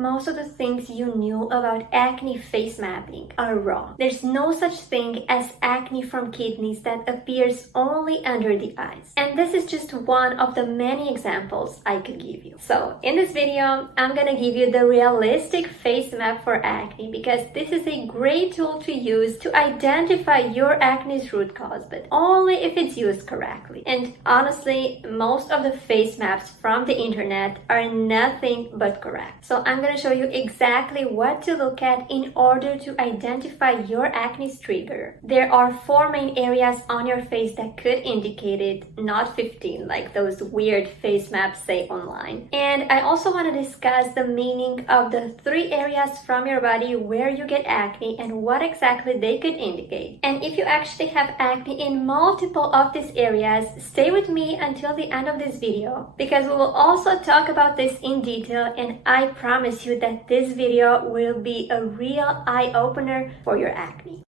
most of the things you knew about acne face mapping are wrong. There's no such thing as acne from kidneys that appears only under the eyes. And this is just one of the many examples I could give you. So in this video, I'm gonna give you the realistic face map for acne because this is a great tool to use to identify your acne's root cause, but only if it's used correctly. And honestly, most of the face maps from the internet are nothing but correct. So I'm going to show you exactly what to look at in order to identify your acne's trigger. There are 4 main areas on your face that could indicate it, not 15 like those weird face maps say online. And I also want to discuss the meaning of the 3 areas from your body where you get acne and what exactly they could indicate. And if you actually have acne in multiple of these areas, stay with me until the end of this video because we will also talk about this in detail, and I promise you that this video will be a real eye-opener for your acne.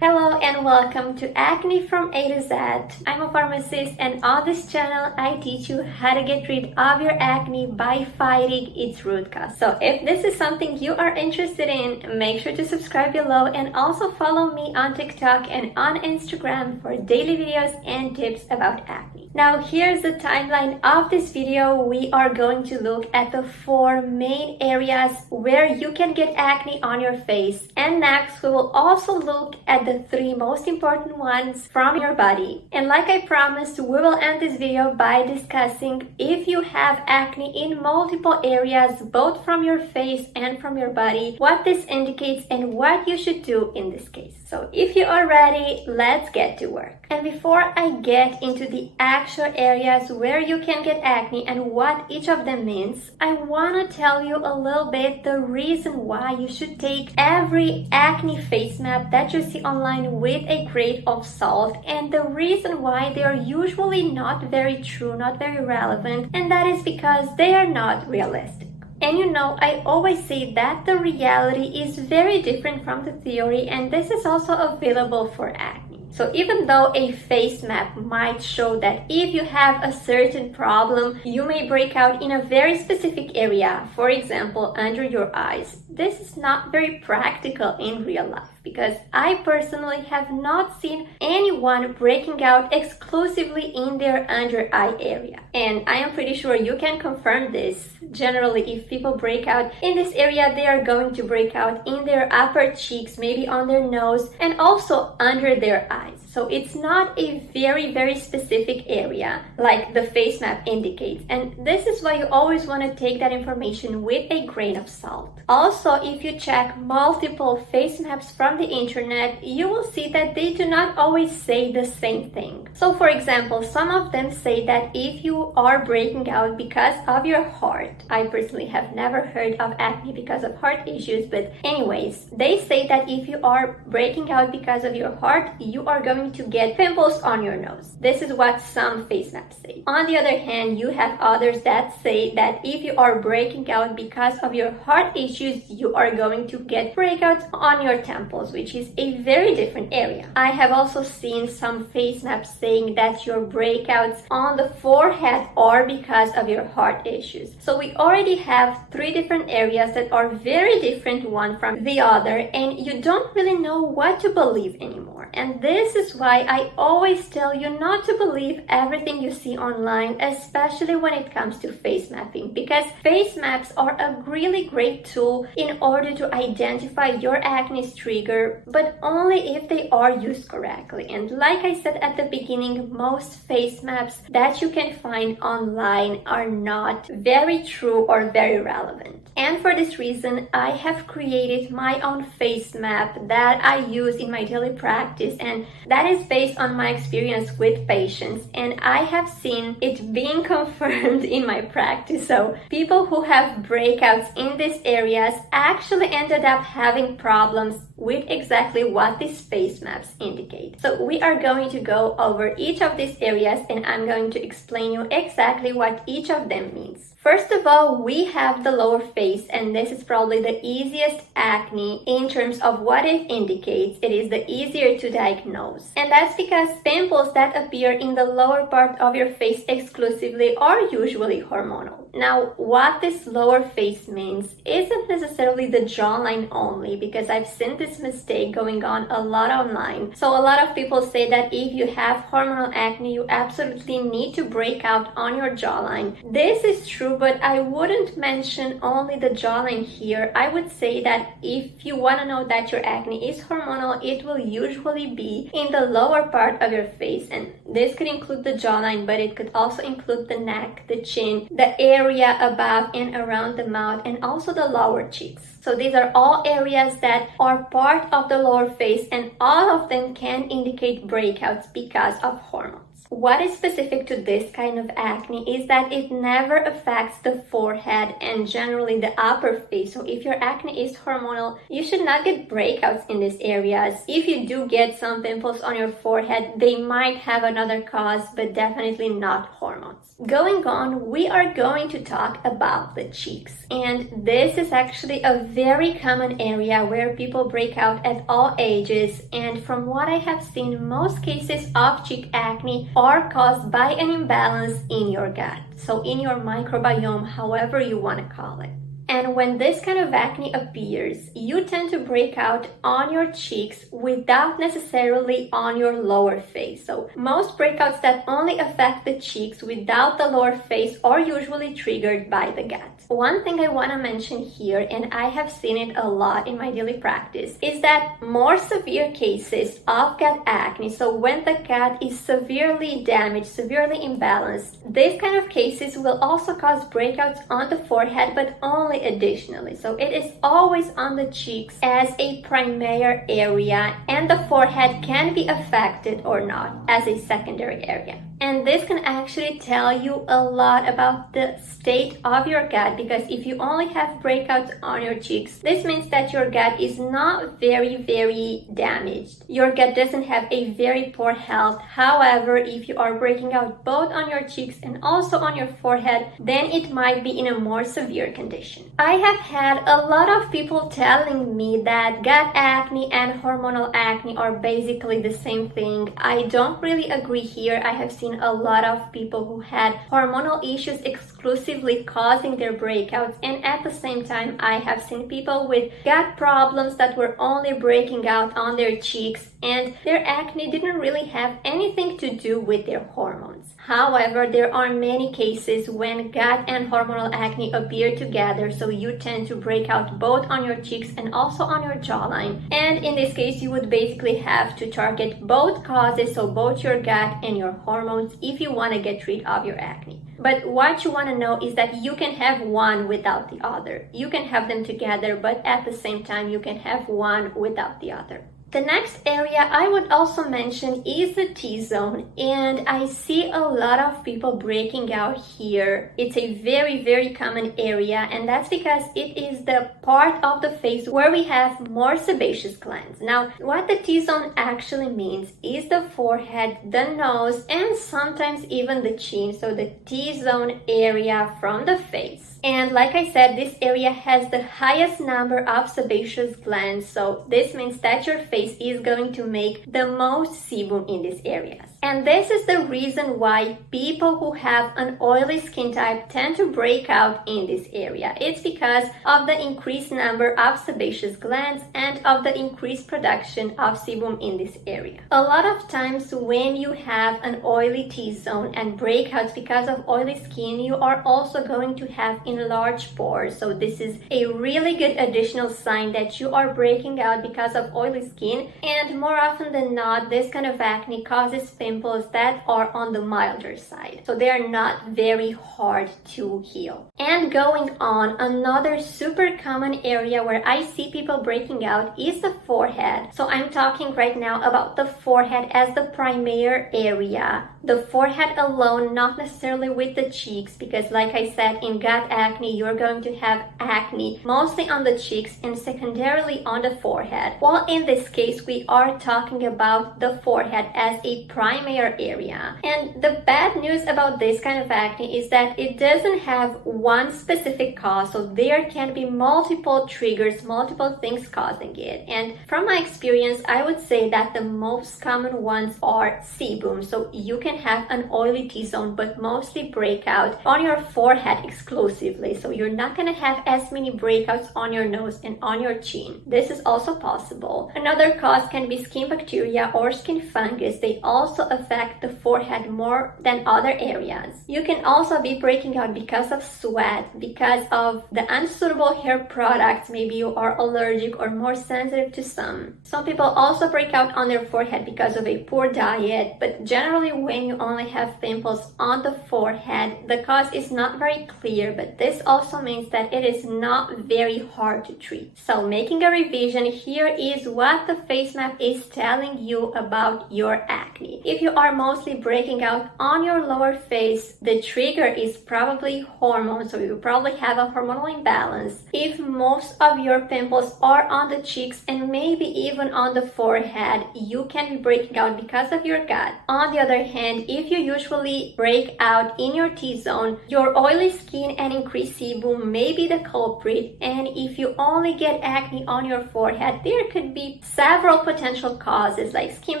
Hello and welcome to Acne from A to Z. I'm a pharmacist and on this channel I teach you how to get rid of your acne by fighting its root cause. So if this is something you are interested in, make sure to subscribe below and also follow me on TikTok and on Instagram for daily videos and tips about acne. Now here's the timeline of this video. We are going to look at the 4 main areas where you can get acne on your face, and next we will also look at the 3 most important ones from your body. And like I promised, we will end this video by discussing if you have acne in multiple areas, both from your face and from your body, what this indicates and what you should do in this case. So if you are ready, let's get to work. And before I get into the actual areas where you can get acne and what each of them means, I want to tell you a little bit the reason why you should take every acne face map that you see online with a grain of salt, and the reason why they are usually not very true, not very relevant, and that is because they are not realistic. And you know, I always say that the reality is very different from the theory, and this is also available for acne. So even though a face map might show that if you have a certain problem, you may break out in a very specific area, for example, under your eyes, this is not very practical in real life because I personally have not seen anyone breaking out exclusively in their under eye area. And I am pretty sure you can confirm this. Generally, if people break out in this area, they are going to break out in their upper cheeks, maybe on their nose, and also under their eyes. So it's not a very specific area like the face map indicates. And this is why you always want to take that information with a grain of salt. Also, if you check multiple face maps from the internet, you will see that they do not always say the same thing. So for example, some of them say that if you are breaking out because of your heart, I personally have never heard of acne because of heart issues, but anyways, they say that if you are breaking out because of your heart, you are going to get pimples on your nose. This is what some face maps say. On the other hand, you have others that say that if you are breaking out because of your heart issues, you are going to get breakouts on your temples, which is a very different area. I have also seen some face maps saying that your breakouts on the forehead are because of your heart issues. So we already have 3 different areas that are very different one from the other, and you don't really know what to believe anymore. And this is why I always tell you not to believe everything you see online, especially when it comes to face mapping, because face maps are a really great tool in order to identify your acne's trigger, but only if they are used correctly. And like I said at the beginning, most face maps that you can find online are not very true or very relevant. And for this reason, I have created my own face map that I use in my daily practice, and that is based on my experience with patients, and I have seen it being confirmed in my practice. So people who have breakouts in these areas actually ended up having problems with exactly what these face maps indicate. So we are going to go over each of these areas, and I'm going to explain you exactly what each of them means. First of all, we have the lower face face, and this is probably the easiest acne in terms of what it indicates. It is the easier to diagnose. And that's because pimples that appear in the lower part of your face exclusively are usually hormonal. Now, what this lower face means isn't necessarily the jawline only, because I've seen this mistake going on a lot online. So a lot of people say that if you have hormonal acne, you absolutely need to break out on your jawline. This is true, but I wouldn't mention only the jawline here. I would say that if you want to know that your acne is hormonal, it will usually be in the lower part of your face. And this could include the jawline, but it could also include the neck, the chin, the area above and around the mouth, and also the lower cheeks. So these are all areas that are part of the lower face, and all of them can indicate breakouts because of hormones. What is specific to this kind of acne is that it never affects the forehead and generally the upper face. So if your acne is hormonal, you should not get breakouts in these areas. If you do get some pimples on your forehead, they might have another cause, but definitely not hormones. Going on, we are going to talk about the cheeks. And this is actually a very common area where people break out at all ages. And from what I have seen, most cases of cheek acne are caused by an imbalance in your gut. So in your microbiome, however you want to call it. And when this kind of acne appears, you tend to break out on your cheeks without necessarily on your lower face. So most breakouts that only affect the cheeks without the lower face are usually triggered by the gut. One thing I want to mention here, and I have seen it a lot in my daily practice, is that more severe cases of gut acne, so when the gut is severely damaged, severely imbalanced, these kind of cases will also cause breakouts on the forehead, but only additionally. So it is always on the cheeks as a primary area, and the forehead can be affected or not as a secondary area. And this can actually tell you a lot about the state of your gut, because if you only have breakouts on your cheeks, this means that your gut is not very damaged. Your gut doesn't have a very poor health. However, if you are breaking out both on your cheeks and also on your forehead, then it might be in a more severe condition. I have had a lot of people telling me that gut acne and hormonal acne are basically the same thing. I don't really agree here. I have seen a lot of people who had hormonal issues exclusively causing their breakouts, and at the same time I have seen people with gut problems that were only breaking out on their cheeks, and their acne didn't really have anything to do with their hormones. However, there are many cases when gut and hormonal acne appear together, so you tend to break out both on your cheeks and also on your jawline. And in this case, you would basically have to target both causes, so both your gut and your hormones, if you want to get rid of your acne. But what you want to know is that you can have one without the other. You can have them together, but at the same time, you can have one without the other. The next area I would also mention is the T-zone, and I see a lot of people breaking out here. It's a very common area, and that's because it is the part of the face where we have more sebaceous glands. Now, what the T-zone actually means is the forehead, the nose, and sometimes even the chin, so the T-zone area from the face. And like I said, this area has the highest number of sebaceous glands, so this means that your face is going to make the most sebum in these areas. And this is the reason why people who have an oily skin type tend to break out in this area. It's because of the increased number of sebaceous glands and of the increased production of sebum in this area. A lot of times when you have an oily T-zone and breakouts because of oily skin, you are also going to have enlarged pores. So this is a really good additional sign that you are breaking out because of oily skin. And more often than not, this kind of acne causes pimples that are on the milder side. So they are not very hard to heal. And going on, another super common area where I see people breaking out is the forehead. So I'm talking right now about the forehead as the primary area the forehead alone, not necessarily with the cheeks, because like I said, in gut acne, you're going to have acne mostly on the cheeks and secondarily on the forehead. Well, in this case, we are talking about the forehead as a primary area. And the bad news about this kind of acne is that it doesn't have one specific cause, so there can be multiple triggers, multiple things causing it. And from my experience, I would say that the most common ones are sebum. So you can have an oily T-zone but mostly breakout on your forehead exclusively, so you're not going to have as many breakouts on your nose and on your chin. This is also possible. Another cause can be skin bacteria or skin fungus. They also affect the forehead more than other areas. You can also be breaking out because of sweat, because of the unsuitable hair products. Maybe you are allergic or more sensitive to some. Some people also break out on their forehead because of a poor diet, but generally when you only have pimples on the forehead, the cause is not very clear, but this also means that it is not very hard to treat. So making a revision, here is what the face map is telling you about your acne. If you are mostly breaking out on your lower face, the trigger is probably hormones, so you probably have a hormonal imbalance. If most of your pimples are on the cheeks and maybe even on the forehead, you can be breaking out because of your gut. On the other hand, if you usually break out in your T-zone, your oily skin and increased sebum may be the culprit. And if you only get acne on your forehead, there could be several potential causes like skin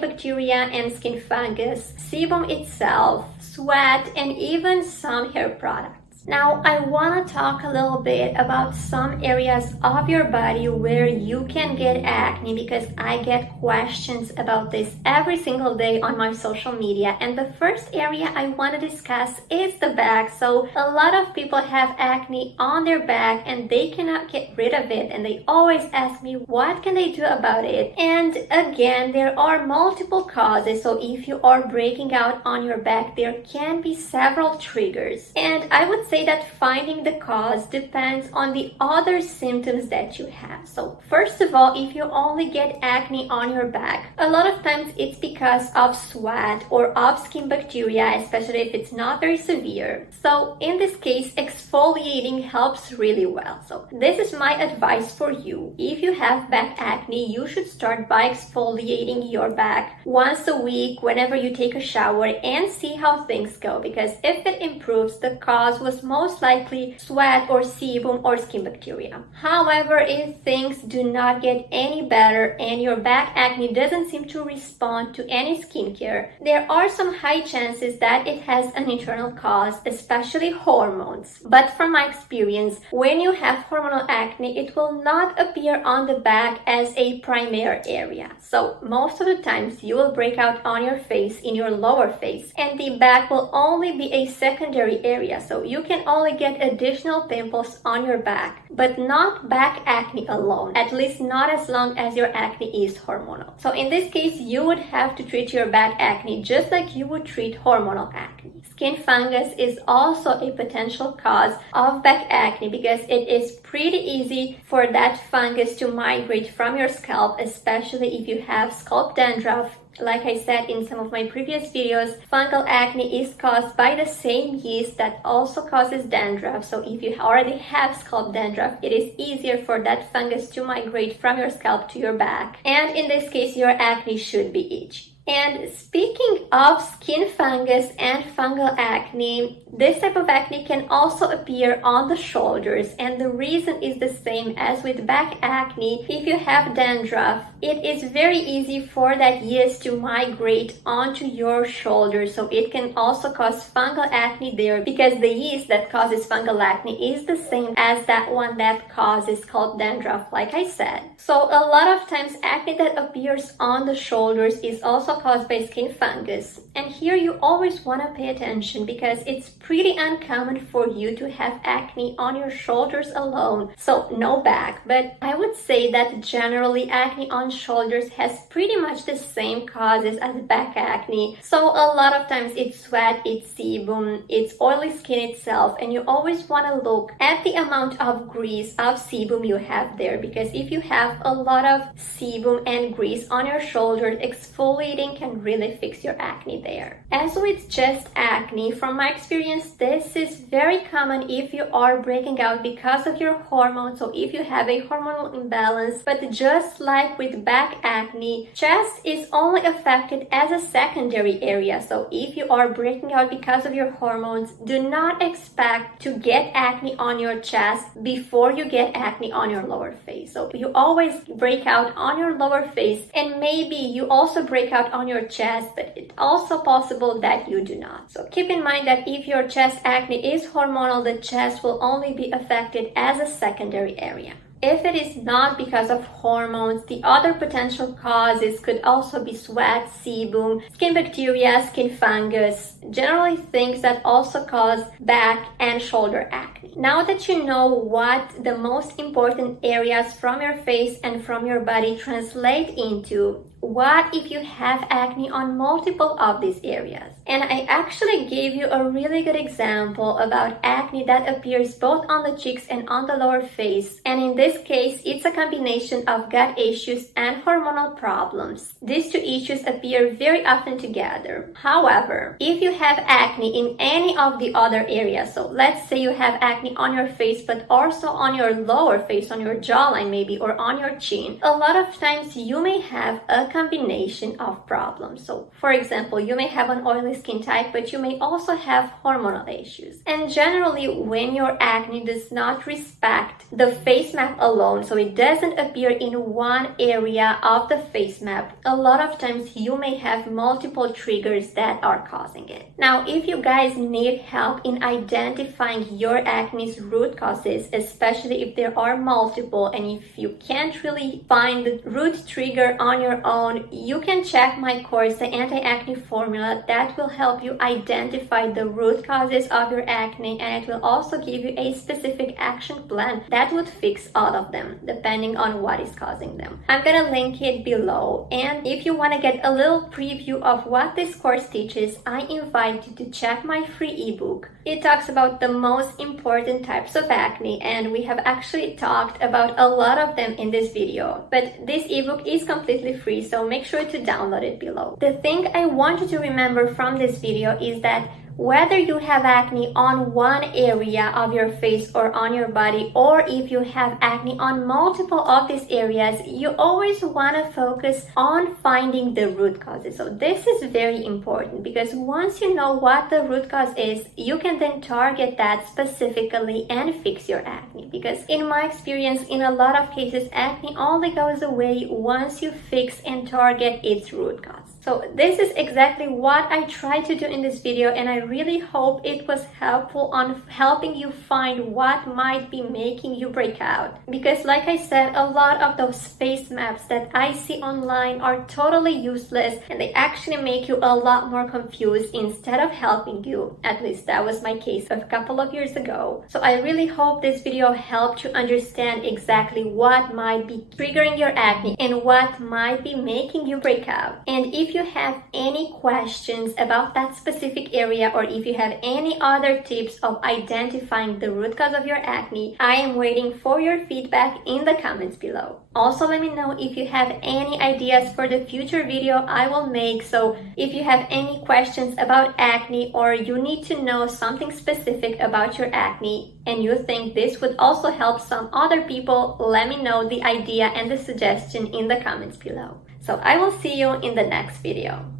bacteria and skin fungus, sebum itself, sweat, and even some hair products. Now, I want to talk a little bit about some areas of your body where you can get acne, because I get questions about this every single day on my social media. And the first area I want to discuss is the back. So a lot of people have acne on their back and they cannot get rid of it. And they always ask me, what can they do about it? And again, there are multiple causes. So if you are breaking out on your back, there can be several triggers. And I would say that finding the cause depends on the other symptoms that you have. So first of all, if you only get acne on your back, a lot of times it's because of sweat or of skin bacteria, especially if it's not very severe. So in this case, exfoliating helps really well. So this is my advice for you. If you have back acne, you should start by exfoliating your back once a week whenever you take a shower and see how things go, because if it improves, the cause was most likely sweat or sebum or skin bacteria. However, if things do not get any better and your back acne doesn't seem to respond to any skincare, there are some high chances that it has an internal cause, especially hormones. But from my experience, when you have hormonal acne, it will not appear on the back as a primary area. So most of the times you will break out on your face, in your lower face, and the back will only be a secondary area. So you can only get additional pimples on your back, but not back acne alone, at least not as long as your acne is hormonal. So in this case, you would have to treat your back acne just like you would treat hormonal acne. Skin fungus is also a potential cause of back acne because it is pretty easy for that fungus to migrate from your scalp, especially if you have scalp dandruff. Like I said in some of my previous videos, fungal acne is caused by the same yeast that also causes dandruff. So if you already have scalp dandruff, it is easier for that fungus to migrate from your scalp to your back. And in this case, your acne should be itchy. And speaking of skin fungus and fungal acne, this type of acne can also appear on the shoulders, and the reason is the same as with back acne. If you have dandruff, it is very easy for that yeast to migrate onto your shoulders, so it can also cause fungal acne there because the yeast that causes fungal acne is the same as that one that causes scalp dandruff, like I said. So a lot of times acne that appears on the shoulders is also caused by skin fungus. And here you always want to pay attention because it's pretty uncommon for you to have acne on your shoulders alone. So no back, but I would say that generally acne on shoulders has pretty much the same causes as back acne. So a lot of times it's sweat, it's sebum, it's oily skin itself, and you always want to look at the amount of grease of sebum you have there, because if you have a lot of sebum and grease on your shoulders, exfoliating something can really fix your acne there. As with chest acne, from my experience, this is very common if you are breaking out because of your hormones, so if you have a hormonal imbalance. But just like with back acne, chest is only affected as a secondary area. So if you are breaking out because of your hormones, do not expect to get acne on your chest before you get acne on your lower face. So you always break out on your lower face, and maybe you also break out on your chest, but it's also possible that you do not. So keep in mind that if your chest acne is hormonal, the chest will only be affected as a secondary area. If it is not because of hormones, the other potential causes could also be sweat, sebum, skin bacteria, skin fungus, generally things that also cause back and shoulder acne. Now that you know what the most important areas from your face and from your body translate into, what if you have acne on multiple of these areas? And I actually gave you a really good example about acne that appears both on the cheeks and on the lower face. And in this case, it's a combination of gut issues and hormonal problems. These two issues appear very often together. However, if you have acne in any of the other areas, so let's say you have acne on your face, but also on your lower face, on your jawline maybe, or on your chin, a lot of times you may have a combination of problems. So for example, you may have an oily skin type, but you may also have hormonal issues. And generally, when your acne does not respect the face map alone, so it doesn't appear in one area of the face map, a lot of times you may have multiple triggers that are causing it. Now, if you guys need help in identifying your acne's root causes, especially if there are multiple, and if you can't really find the root trigger on your own, you can check my course, the Anti-Acne Formula, that will help you identify the root causes of your acne, and it will also give you a specific action plan that would fix all of them, depending on what is causing them. I'm gonna link it below, and if you want to get a little preview of what this course teaches, I invite you to check my free ebook. It talks about the most important types of acne, and we have actually talked about a lot of them in this video, but this ebook is completely free, so make sure to download it below. The thing I want you to remember from this video is that whether you have acne on one area of your face or on your body, or if you have acne on multiple of these areas, you always want to focus on finding the root causes. So this is very important, because once you know what the root cause is, you can then target that specifically and fix your acne. Because in my experience, in a lot of cases, acne only goes away once you fix and target its root cause. So this is exactly what I tried to do in this video, and I really hope it was helpful on helping you find what might be making you break out. Because like I said, a lot of those face maps that I see online are totally useless, and they actually make you a lot more confused instead of helping you. At least that was my case a couple of years ago. So I really hope this video helped you understand exactly what might be triggering your acne and what might be making you break out. And if you have any questions about that specific area, or if you have any other tips of identifying the root cause of your acne, I am waiting for your feedback in the comments below. Also, let me know if you have any ideas for the future video I will make. So if you have any questions about acne, or you need to know something specific about your acne and you think this would also help some other people, let me know the idea and the suggestion in the comments below. So I will see you in the next video.